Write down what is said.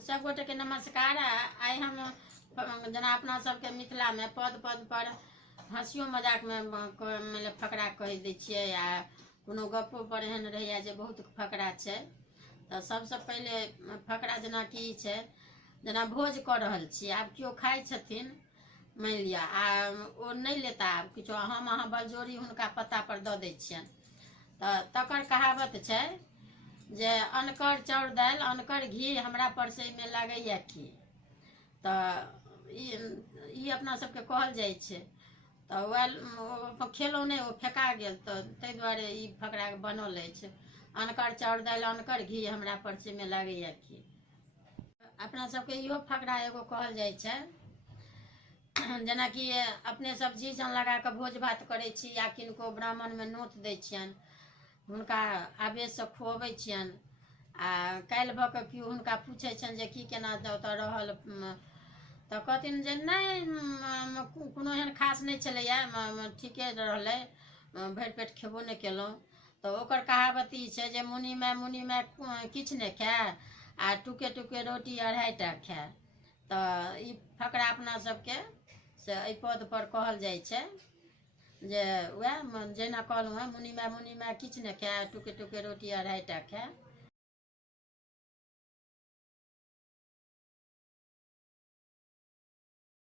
सब गोटे के नमस्कार। आइ हम जना अपना सबके मिथिला में पद पद पर हंसियो मजाक में मतलब फकरा कह दै छियै या कोनो गप्पो पर एहन रहैया जे बहुत फकरा छै। तो सबसे पहले फकरा जना की छै, जना भोज कर रहल छी, आब केओ खाइ छथिन, मान लिअ आ ओ नहीं लेता आब किछो, हम अहाँ बलजोरी हुनका पता पर दऽ दै छियनि, तऽ तकर कहावत छै जे अनकर चाउर दालि अनकर घी हमरा परसै में लागैया की। तऽ ई अपना सबके कहल जाइ छै। तऽ वएह खेलौ नहीं, ओ फेका गेल, तऽ ताहि दुआरे ई फकरा बनल अछि, अनकर चाउर दालि अनकर घी हमरा परसै में लागैया की। अपना सबके इहो फकरा एगो कहल जाइ छै, जेनाकि अपने सब जी जान लगा कऽ भोज भात करै छी या किनको ब्राह्मण में नोत दै छियनि, हुनका आवेश से खुअबै छियनि, आ काल्हि भऽ कऽ केओ हुनका पूछै छनि जे की केना ओतऽ रहल, तऽ कहथिन जे नहीं कोनो एहन खास नहीं छलैया, ठीके रहलै, भरि पेट खेबो नहीं केलहुँ। तऽ ओकर कहावत ई छै जे मुनि माय किछु नहीं खाए आ टुके टुके रोटी 2.5टा खाए। तऽ ई फकरा अपना सबके से एहि पद पर कहल जाइ छै जे वएह जेना कहलहुँ, मुनि माय किछु नहीं खाए, टुके टुके रोटी 2.5टा खाए।